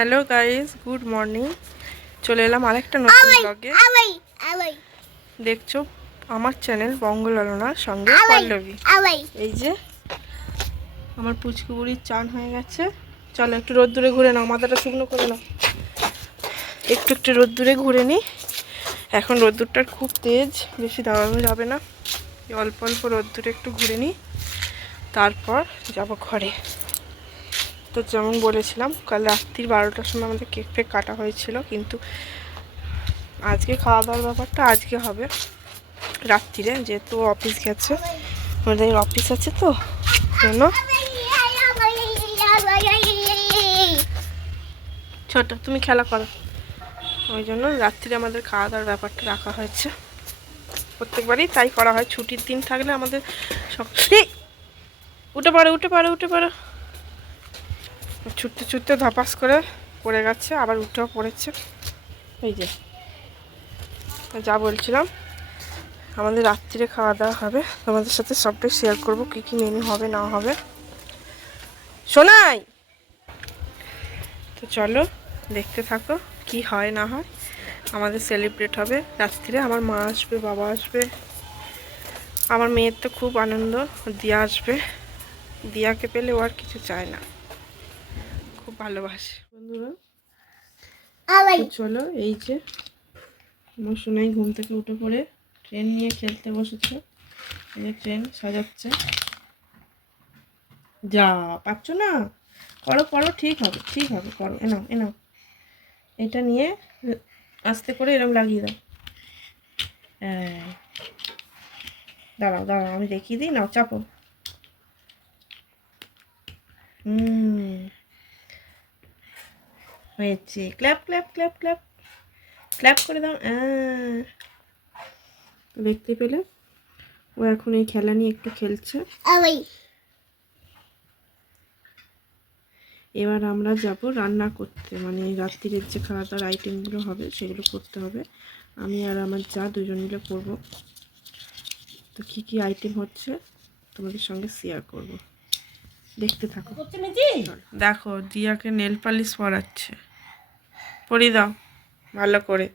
Hello guys good morning. চলে এলাম আরেকটা নতুন ব্লগে দেখছ আমার চ্যানেল বঙ্গলালনার সঙ্গে পল্লবী। এই যে আমার পুচকু বুড়ির চান হয়ে গেছে। চলো একটু রোদ্দুরে ঘুরে নাও মাথাটা শুকনো করে নাও। একটু একটু রোদ্দুরে ঘুরে নিই এখন রোদ্দুরটা খুব তেজ বেশি দাঁড়ানো যাবে না। অল্প অল্প রোদ্দুরে একটু ঘুরে নিই তারপর যাব ঘরে। তো যেমন বলেছিলাম, কাল রাত্রির বারোটার সময় আমাদের কেক ফেক কাটা হয়েছিল, কিন্তু আজকে খাওয়া দাওয়ার ব্যাপারটা আজকে হবে। রাত্রিরে যেহেতু অফিস গেছে, আমাদের অফিস আছে তো, জন্য। ছোট, তুমি খেলা করো। ওই জন্য রাত্রিরে আমাদের খাওয়া দাওয়ার ব্যাপারটা রাখা হয়েছে। প্রত্যেকবারই তাই করা হয়, ছুটির দিন থাকলে আমাদের সব উঠে পড়ো উঠে পড়ো উঠে পড়ো। ছুটতে ছুটতে ধপাস করে পড়ে গেছে, আবার উঠেও পড়েছে। এই যে, যা বলছিলাম, আমাদের রাত্রিরে খাওয়া দাওয়া হবে। তোমাদের সাথে সবটাই শেয়ার করব, কী কী মেনু হবে, না হবে। শোনাই তো চলো, দেখতে থাকো, কি হয়, না হয়। আমাদের সেলিব্রেট হবে রাত্রিরে। আমার মা আসবে, বাবা আসবে। আমার মেয়ের তো খুব আনন্দ, দিয়া আসবে। দিয়াকে পেলে ও আর কিছু চায় না। ভালোবাসে। বন্ধুরা চলো এই যে আমার সোনাই ঘুম থেকে উঠে পড়ে ট্রেন নিয়ে খেলতে বসেছে। এই যে ট্রেন সাজাচ্ছে। যা পাচ্ছ না? করো করো ঠিক হবে ঠিক হবে করো এনাও এনাও। এটা নিয়ে আস্তে করে এরকম লাগিয়ে দাও। হ্যাঁ দাঁড়াও দাঁড়াও আমি দেখিয়ে দিই নাও চাপো। হুম। হয়েছে clap clap clap clap clap করে দাও. দেখতে পেলে? ও এখন এই খেলা নিয়ে একটু খেলছে। এবার আমরা যাব রান্না করতে। মানে রাত্রিরের যে খাওয়া দাওয়ার আইটেমগুলো হবে সেগুলো করতে হবে। আমি আর আমার যা দুজন মিলে করব। তো কী কী আইটেম হচ্ছে তোমাদের সঙ্গে শেয়ার করব। দেখতে থাকো। দেখো দিয়াকে নেল পালিশ পরাচ্ছে। পরিয়ে দাও ভালো করে।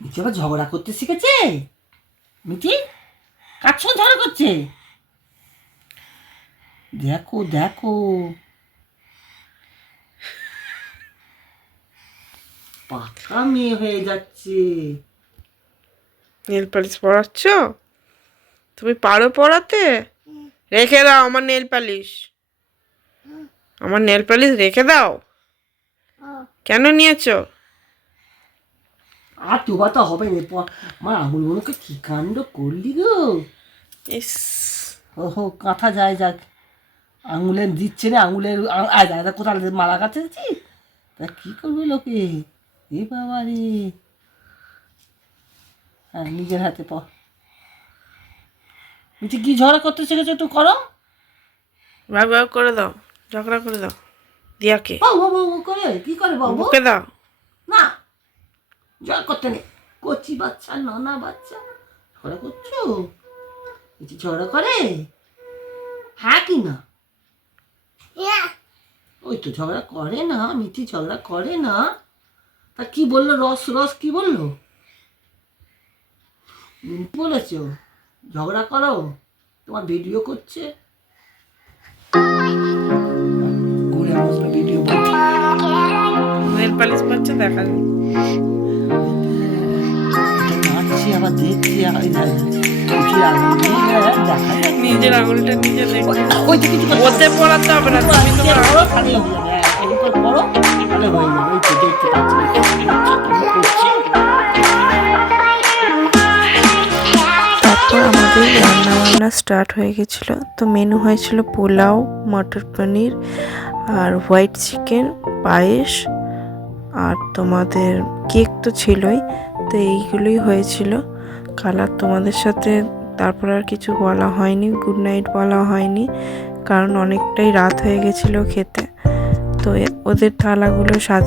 মিঠি আবার ঝগড়া করতে শিখেছে? মিঠি কার সঙ্গে ঝগড়া করছে? দেখো দেখো। পাকা মেয়ে হয়ে যাচ্ছে। নেল পালিশ পড়াচ্ছ তুমি পারো পড়াতে রেখে দাও আমার নেল পালিশ। আমার নেল পালিশ রেখে দাও। কেন নিয়েছো? আর তো তো হবে না প- আমার আঙুলগুলোকে কি কাণ্ড করলি গো? ইস। ওহো কাঁথা যায় যাক। আঙুলে দিচ্ছে না আঙুলের আ- আয় দাদা কোথাও মারা কাছে তা কী করবে লোকে? এ বাবা রে। হ্যাঁ নিজের হাতে প বলছি কি ঝগড়া করতে শিখেছো একটু করো। ভাগ ভাগ করে দাও। ঝগড়া করে দাও। দিয়াকে। করে? কি করে বাবু বুকে দাও। না। ঝগড়া করতে নেই। কচি বাচ্চা নানা বাচ্চা। ঝগড়া করছ? বলছি ঝগড়া করে? হ্যাঁ কি না? ওই তো ঝগড়া করে না মিঠি ঝগড়া করে না। তা কি বলল? রস রস কি বলল? বলেছ? ঝগড়া করো। তোমার ভিডিও করছে। বসল ভিডিও নেল পালিশ দেখা যায় আবার দেখছি। নিজের আঙুলটা নিজে ওতে পড়াতে হবে না তুমি তোমার। তারপর আমাদের রান্না বান্না স্টার্ট হয়ে গেছিল। তো মেনু হয়েছিল পোলাও মটর পনির আর হোয়াইট চিকেন, পায়েস আর তোমাদের কেক তো ছিলই, তো এইগুলোই হয়েছিল। কালার তোমাদের সাথে তারপর আর কিছু বলা হয়নি, গুড নাইট বলা হয়নি, কারণ অনেকটাই রাত হয়ে গেছিল খেতে। তো ওদের থালাগুলো সাজিয়ে